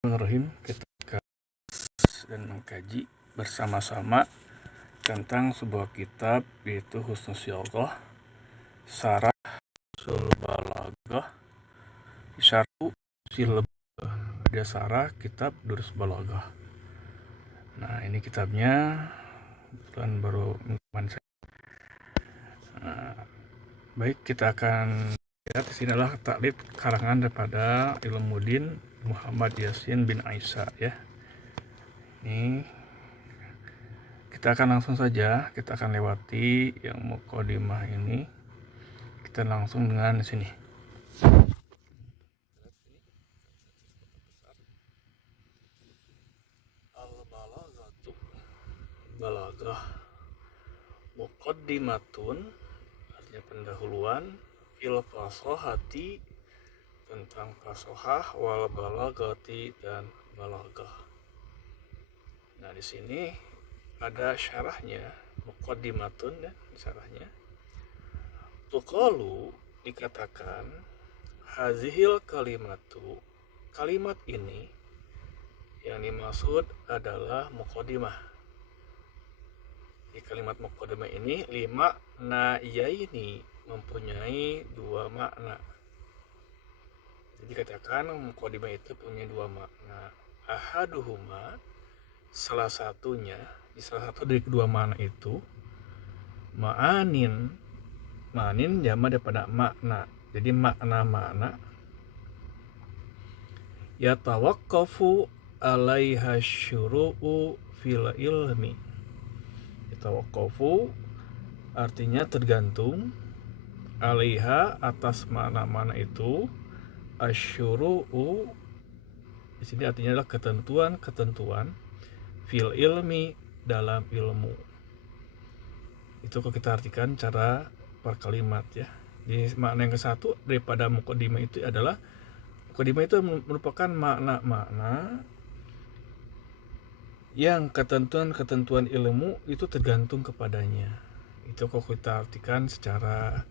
Bismillahirrahmanirrahim. Kita akan dan mengkaji bersama-sama tentang sebuah kitab yaitu Husnul Syiarah Syarah Ushul Balaghah Syarhu Ushul Balaghah. Dia syarah kitab Durus Balaghah. Nah, ini kitabnya kebetulan baru mingguan saya. Baik, kita akan lihat di sini adalah taklif karangan daripada Ilmuddin Muhammad Yasin bin Aisyah ya. Ini kita akan langsung saja, kita akan lewati yang mukadimah ini. Kita langsung dengan sini. Al-Balaghatu. Balaghah. Muqaddimatun artinya pendahuluan, il fasahati tentang fasahah, wal balaghati dan balaghah. Nah, di sini ada syarahnya, muqaddimatun ya, syarahnya. Tuqalu dikatakan hazihil kalimatu, kalimat ini yang dimaksud adalah muqaddimah. Di kalimat muqaddimah ini lima nayaini, mempunyai dua makna. Jadi katakan muqaddimah itu punya dua makna. Ahaduhuma, salah satunya, di salah satu dari kedua makna itu, ma'anin jamak daripada makna. Jadi makna-makna yatawaqqafu alaiha syuru'u fil ilmi. Yatawaqqafu artinya tergantung, alaiha atas makna-makna itu, asyuru'u di sini artinya adalah ketentuan-ketentuan, fil ilmi dalam ilmu. Itu kalau kita artikan cara per kalimat ya. Di makna yang ke-1 daripada muqaddimah itu adalah, muqaddimah itu merupakan makna-makna yang ketentuan-ketentuan ilmu itu tergantung kepadanya. Itu kalau kita artikan secara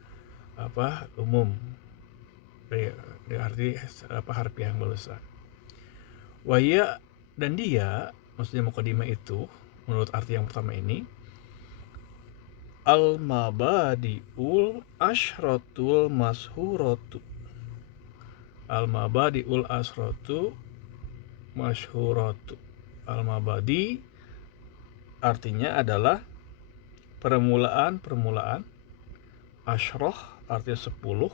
umum dari arti harfiah yang barusan. Wahya dan dia, maksudnya muqaddimah itu menurut arti yang pertama ini, al-mabadi'ul asyratul mashhuratu. Al-mabadi'ul asyratul mashhuratu. Al-mabadi artinya adalah permulaan, asyrah artinya 10,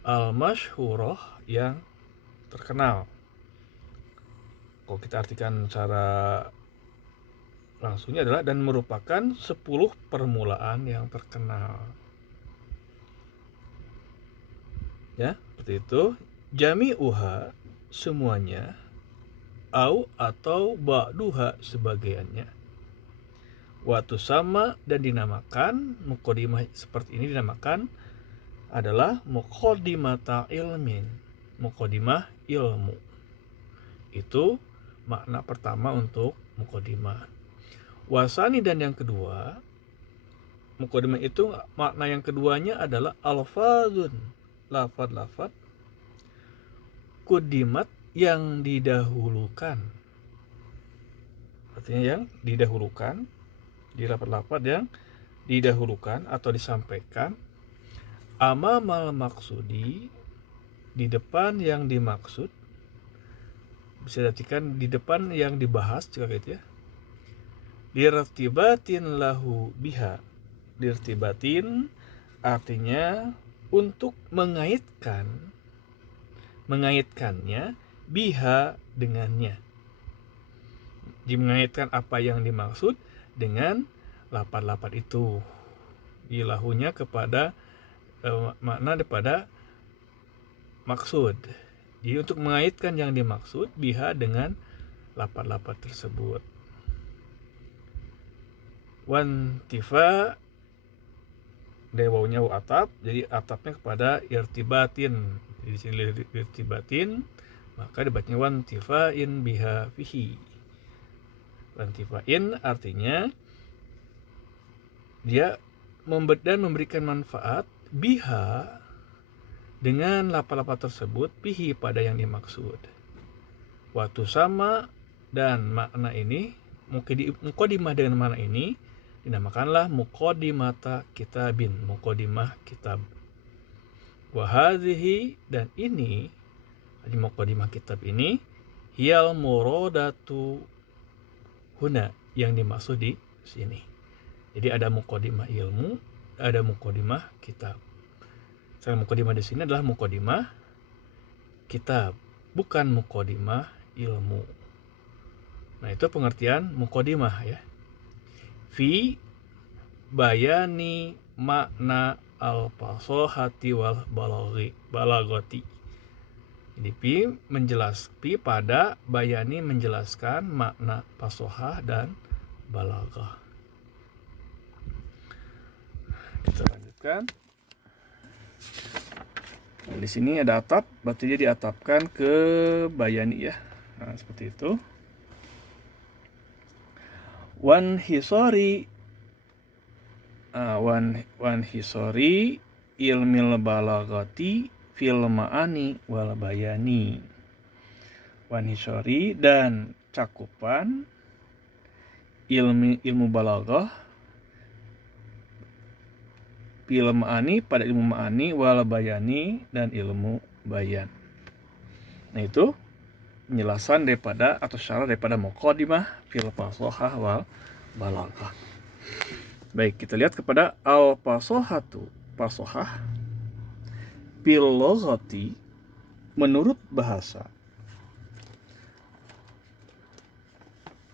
al-mashhurah yang terkenal. Kalau kita artikan secara langsungnya adalah dan merupakan 10 permulaan yang terkenal. Ya, seperti itu. Jami'uha semuanya, au atau ba'duha sebagiannya. Waktu sama dan dinamakan muqaddimah seperti ini dinamakan adalah muqaddimata ilmin, muqaddimah ilmu. Itu makna pertama untuk muqaddimah. Wasani dan yang kedua, muqaddimah itu makna yang keduanya adalah alfazun, lafad-lafad, quddimat yang didahulukan. Artinya yang didahulukan, di lafad-lafad yang didahulukan atau disampaikan, amamal maksudi, di depan yang dimaksud, bisa diartikan di depan yang dibahas juga gitu ya. Dirtibatin lahu biha. Dirtibatin artinya untuk mengaitkannya, biha dengannya. Mengaitkan apa yang dimaksud dengan lafad-lafad itu. Ilahunya kepada makna daripada maksud. Jadi untuk mengaitkan yang dimaksud biha dengan lafad-lafad tersebut. Wantifa dewaunya atap, jadi atapnya kepada irtibatin. Di sini irtibatin, maka dibacanya wantifain biha fihi. Wantifain artinya dia memberikan manfaat biha dengan lafaz-lafaz tersebut, bihi pada yang dimaksud. Waktu sama dan makna ini, muqaddimah dengan makna ini dinamakanlah muqaddimata kitabin, muqaddimah kitab. Wa hadhihi, dan ini di muqaddimah kitab ini, hiyal muradatu huna, yang dimaksud di sini. Jadi ada muqaddimah ilmu, ada muqaddimah kitab. Sekarang muqaddimah di sini adalah muqaddimah kitab, bukan muqaddimah ilmu. Nah, itu pengertian muqaddimah ya. Fi bayani makna al-fasahati wal balagati. Jadi pi pada bayani menjelaskan makna fasahah dan balaghah. Kita lanjutkan. Nah, di sini ada atap, berarti dia diatapkan ke bayani ya. Nah, seperti itu. Wan hisori ilmil balaghati fil ma'ani wal bayani. Wan hisori, dan cakupan ilmu balaghah fil ma'ani, pada ilmu ma'ani, wal bayani, dan ilmu bayan. Nah, itu penjelasan daripada atau syarah daripada muqaddimah fil fasahah wal balaghah. Baik, kita lihat kepada al fasahatu, fasahah fil lughati, menurut bahasa,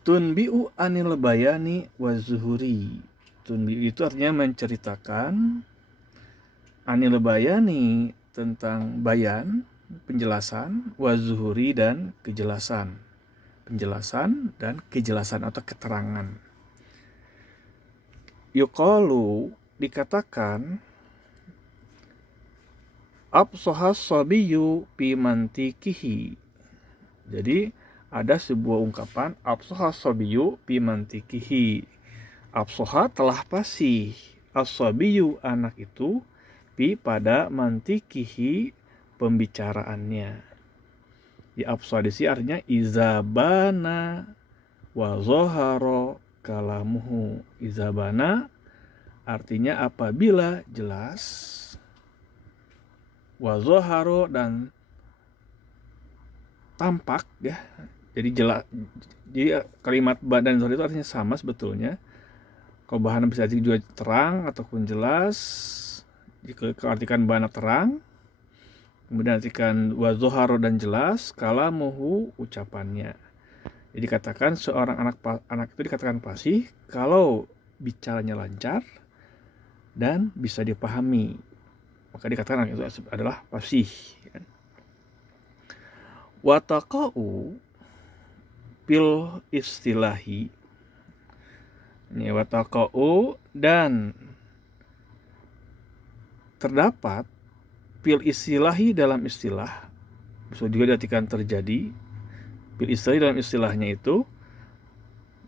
tunbi'u anil bayani wa zuhuri. Tunbi'u itu artinya menceritakan, anil bayani tentang bayan, penjelasan, wa zuhuri, dan kejelasan. Penjelasan dan kejelasan atau keterangan. Yuqalu, dikatakan, absohas sabiyu fi mantikihi. Jadi ada sebuah ungkapan, absohas sabiyu fi mantikihi. Absoha, telah fasih, as-sabiyu, anak itu, fi, pada mantikihi, pembicaraannya. Di absoha di sini artinya izabana wa zoharo kalamuhu. Izabana artinya apabila jelas, wa zoharo, dan tampak ya. Jadi jelas. Jadi kalimat ba dan zohar itu artinya sama sebetulnya. Kalau bahan bisa juga terang ataupun jelas. Jika artikan bana terang, kemudian artikan wa zoharo, dan jelas, kalamuhu, ucapannya. Jadi katakan seorang anak itu dikatakan fasih kalau bicaranya lancar dan bisa dipahami, maka dikatakan anak itu adalah fasih. Wataqa'u bil istilahi. Ini wataqa'u, dan terdapat bil istilahi, dalam istilah, bisa juga diartikan terjadi. Bil istilahi, dalam istilahnya itu,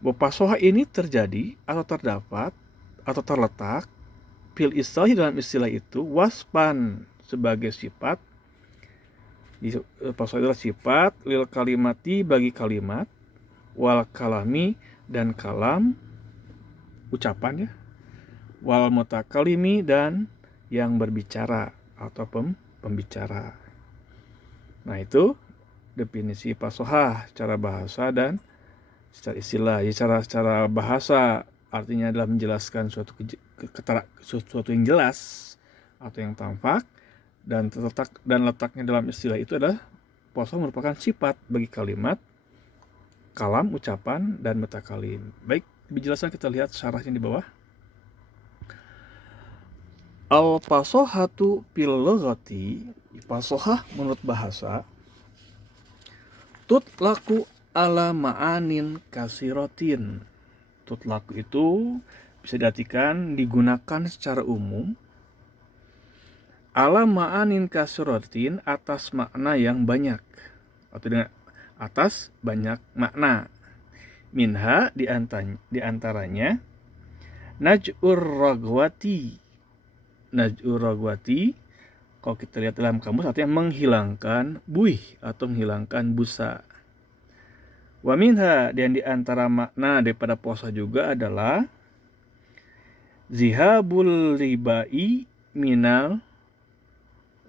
fasoha ini terjadi atau terdapat atau terletak, bil istilahi, dalam istilah itu, waspan, sebagai sifat. Fasoha adalah sifat, lil kalimati, bagi kalimat, wal kalami, dan kalam, ucapan ya, wal mutakalimi, dan yang berbicara atau pembicara. Nah, itu definisi fasoha secara bahasa dan secara istilah. Ya, secara bahasa artinya adalah menjelaskan suatu yang jelas atau yang tampak, dan letaknya dalam istilah itu adalah fasoha merupakan sifat bagi kalimat, kalam, ucapan, dan mutakalim. Baik, lebih jelasnya kita lihat syarahnya di bawah. Al-fasohatu fil lughati, fasohah menurut bahasa, tutlaku ala ma'anin kasirotin. Tutlaku itu bisa diartikan digunakan secara umum, ala ma'anin kasirotin, atas makna yang banyak, atau dengan atas banyak makna. Minha, diantaranya, naj'ur ragwati. Naj'ur ragwati, kalau kita lihat dalam kamus, artinya menghilangkan buih atau menghilangkan busa. Wa minha, dan di antara makna daripada puasa juga adalah zihabul ribai minal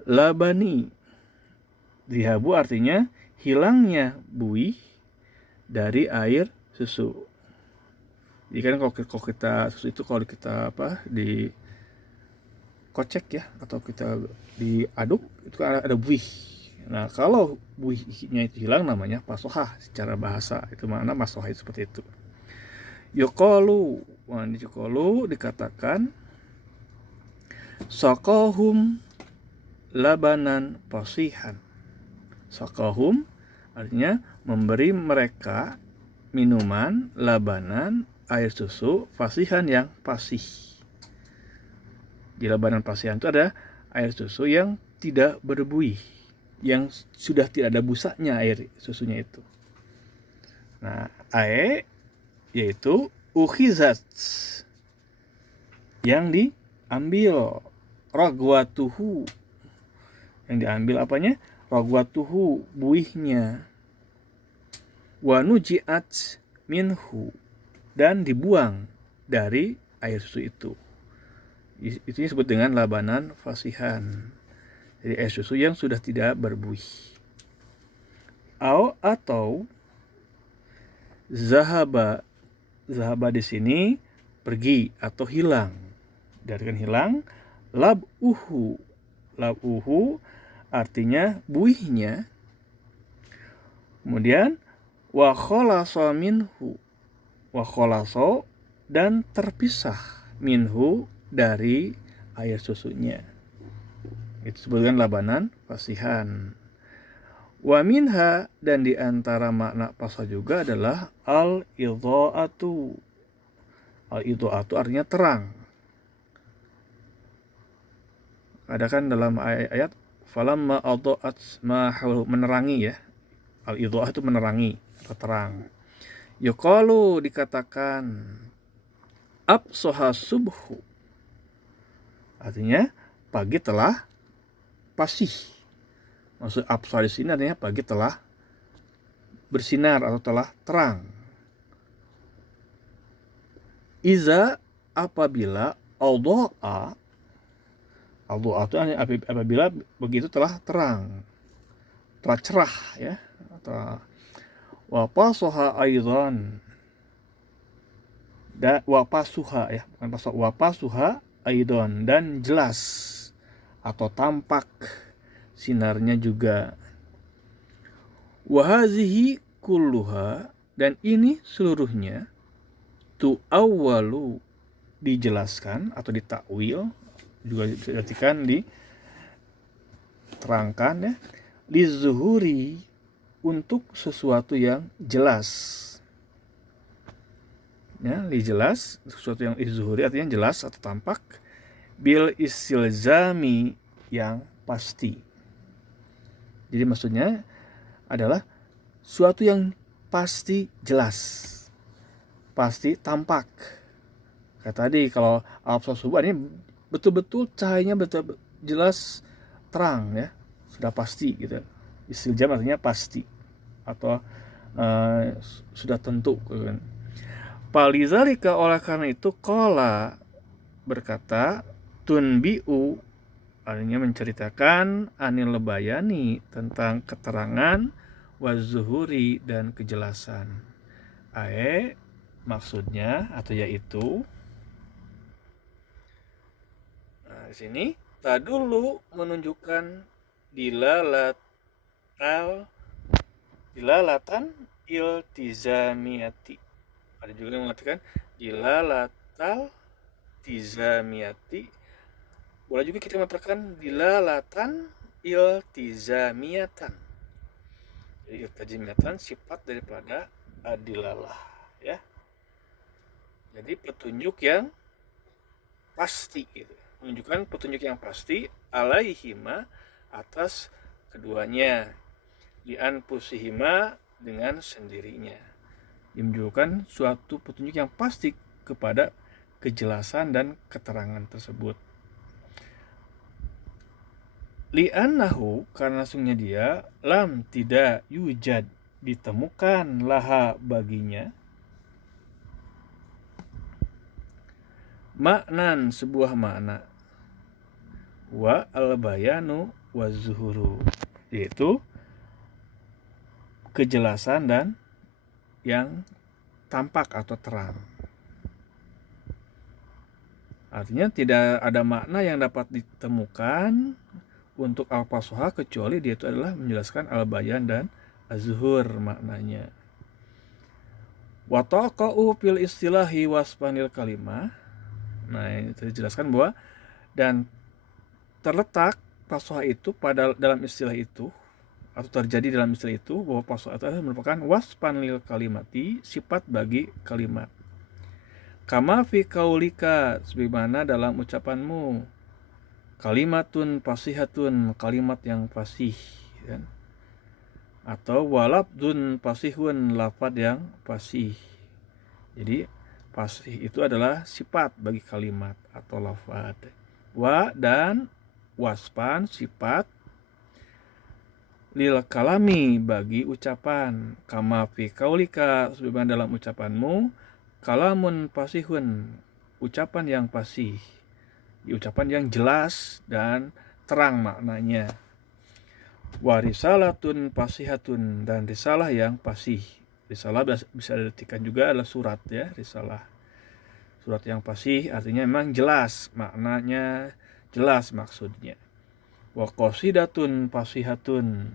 labani. Zihabu artinya hilangnya buih dari air susu. Jadi kan kalau kita susu itu kalau kita di kocek ya, atau kita diaduk itu kan ada buih. Nah, kalau buihnya itu hilang namanya pasohah secara bahasa. Itu makna masohah itu seperti itu. Yuqalu, dikatakan saqahum labanan fasihan. Saqahum artinya memberi mereka minuman, labanan, air susu, fasihan yang fasih. Di labanan fasihan itu ada air susu yang tidak berbuih, yang sudah tidak ada busanya air susunya itu. Nah, yaitu ukhizat, yang diambil, ragwatuhu, yang diambil apanya? Ragwatuhu, buihnya. Wa nuji'at minhu, dan dibuang dari air susu itu. Itu disebut dengan labanan fasihan. Jadi air susu yang sudah tidak berbuih. Atau zahaba di sini pergi atau hilang. Dari kan hilang, lab'uhu artinya buihnya. Kemudian wa khalaso minhu, dan terpisah minhu dari air susunya. Itu disebutkan labanan fasihan. Wa minha, dan di antara makna puasa juga adalah al-idha'atu. Al-idha'atu artinya terang. Ada kan dalam ayat falamma adha'at ma hawlahu, menerangi ya. Al-idha'ah itu menerangi atau terang. Yuqalu, dikatakan absoha subhu, artinya pagi telah pasih. Maksud absoha di sini artinya pagi telah bersinar atau telah terang. Iza, apabila, al-do'a itu apabila begitu telah terang, telah cerah ya. Wa pasoha aidan, wa pasuha ya, bukan pasoha, wa pasuha aidan, dan jelas atau tampak sinarnya juga. Wa hazihi kulluha, dan ini seluruhnya tu'awwalu, dijelaskan atau ditakwil, juga diartikan diterangkan ya, lizuhuri, untuk sesuatu yang jelas ya, jelas, sesuatu yang izuhuri artinya jelas atau tampak, bil istilzami, yang pasti. Jadi maksudnya adalah suatu yang pasti jelas, pasti tampak. Kayak tadi kalau absor subuh ini betul-betul cahayanya betul jelas terang ya, sudah pasti gitu. Istiljam artinya pasti atau sudah tentu. Palizalika, oleh karena itu, qala, berkata, tunbi'u, artinya menceritakan, anil bayani, tentang keterangan, wazuhuri, dan kejelasan. Maksudnya atau yaitu, nah di sini tadulu menunjukkan dilalatan iltizamiyati. Ada juga yang mengatakan dilalatal tizamiyati. Boleh juga kita mengatakan dilalatan iltizamiyatan. Jadi iltizamiyatan sifat daripada adilalah ya. Jadi petunjuk yang pasti gitu. Menunjukkan petunjuk yang pasti alaihima, atas keduanya, di anfusihima, dengan sendirinya. Menunjukkan suatu petunjuk yang pasti kepada kejelasan dan keterangan tersebut. Li'annahu, karena sungguhnya dia, lam tidak yujad, ditemukan laha baginya maknan sebuah makna wa al-bayanu wa zuhuru, yaitu kejelasan dan yang tampak atau terang. Artinya tidak ada makna yang dapat ditemukan untuk al-fasoha kecuali dia itu adalah menjelaskan al-bayan dan az-zuhur maknanya. Wa taqa'u fil istilahi waspanil kalimah. Nah, itu dijelaskan bahwa dan terletak fasoha itu pada dalam istilah itu atau terjadi dalam istilah itu bahwa fasoha itu merupakan waspanil kalimati, sifat bagi kalimat. Kama fi kaulika, sebagaimana dalam ucapanmu, kalimatun fasihatun, kalimat yang fasih, kan? Atau walabdun fasihun, lafad yang fasih. Jadi fasih itu adalah sifat bagi kalimat atau lafad. Wa dan waspan, sifat lil kalami, bagi ucapan. Kama fi kaulika, sebagaimana dalam ucapanmu, kalamun fasihun, ucapan yang fasih, ucapan yang jelas dan terang maknanya. Wa risalatun fasihatun, dan risalah yang fasih. Risalah bisa diartikan juga adalah surat, ya, risalah. Surat yang fasih artinya memang jelas maknanya, jelas maksudnya. Wa qasidatun fasihatun,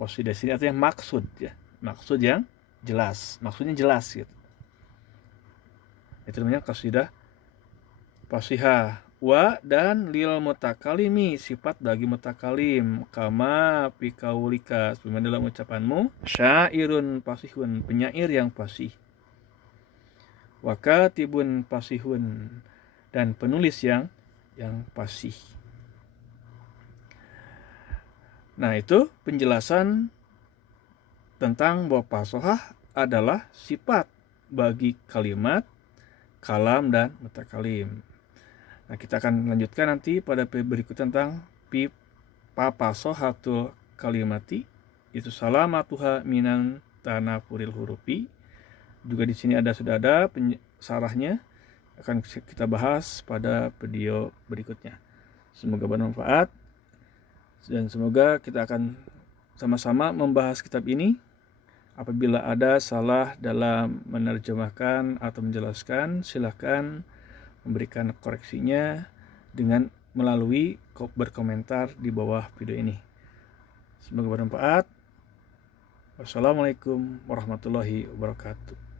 qasidah sini artinya maksud, ya, maksud yang jelas, maksudnya jelas gitu. Itu namanya qasidah fasihah. Wa dan lil mutakalimi, sifat bagi mutakalim. Kama fi kaulika, sebagaimana dalam ucapanmu, syairun fasihun, penyair yang fasih. Wa katibun fasihun, dan penulis yang fasih. Nah, itu penjelasan tentang bahwa fasohah adalah sifat bagi kalimat, kalam, dan mutakalim. Nah, kita akan lanjutkan nanti pada berikut tentang fasohatul kalimati, itu salamatuha minan tanafuril hurufi. Juga di sini sudah ada sarahnya, akan kita bahas pada video berikutnya. Semoga bermanfaat dan semoga kita akan sama-sama membahas kitab ini. Apabila ada salah dalam menerjemahkan atau menjelaskan, silakan memberikan koreksinya dengan melalui berkomentar di bawah video ini. Semoga bermanfaat. Wassalamualaikum warahmatullahi wabarakatuh.